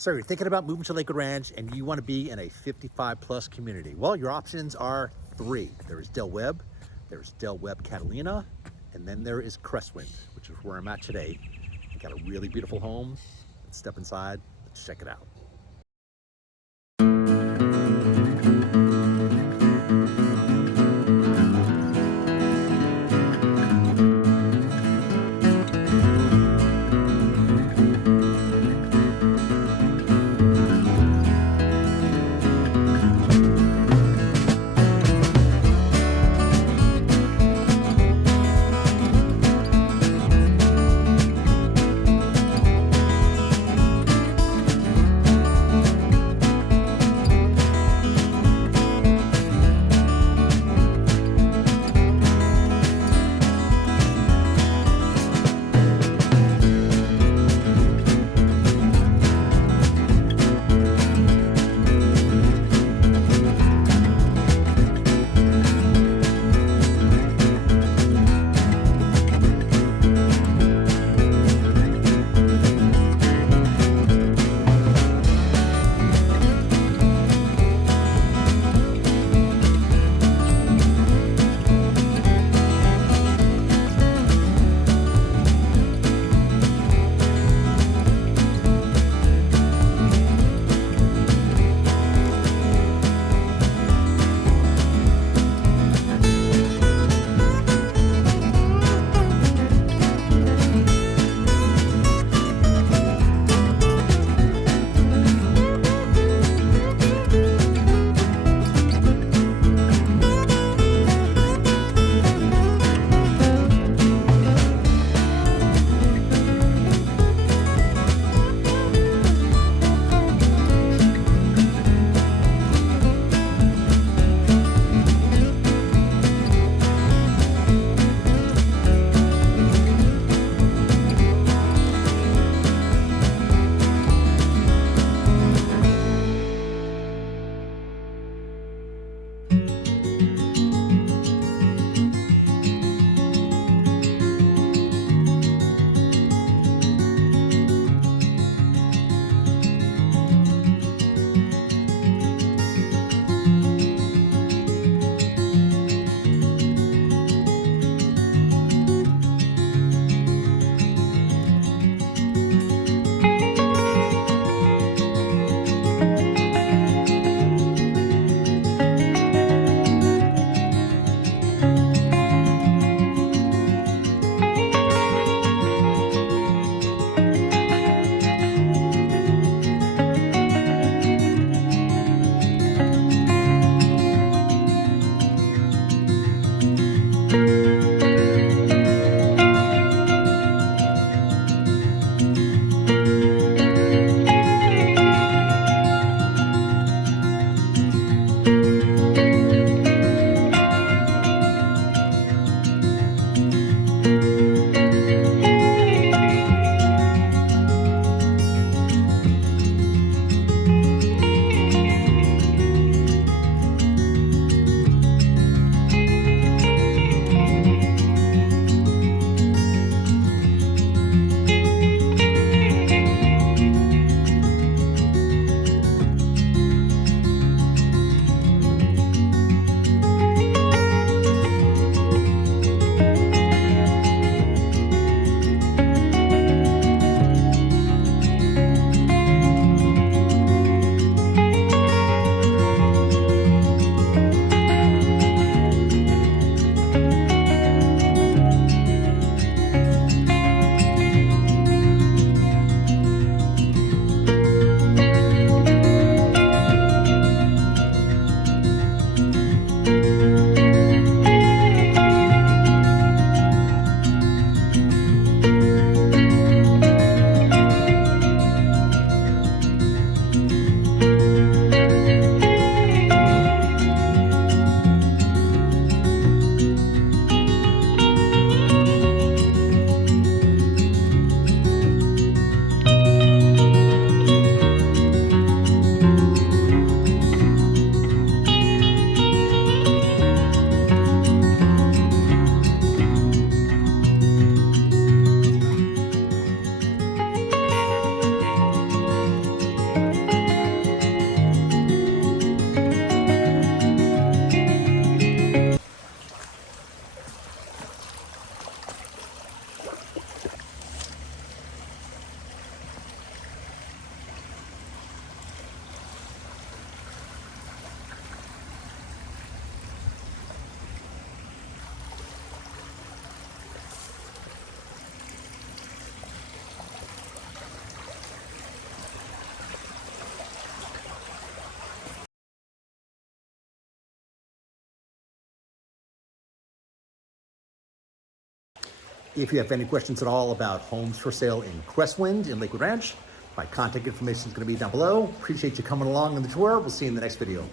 So you're thinking about moving to Lakewood Ranch and you want to be in a 55 plus community. Well, your options are three. There is Del Webb, there's Del Webb Catalina, and then there is Cresswind, which is where I'm at today. We got a really beautiful home. Let's step inside, let's check it out. If you have any questions at all about homes for sale in Cresswind in Lakewood Ranch, my contact information is going to be down below. Appreciate you coming along on the tour. We'll see you in the next video.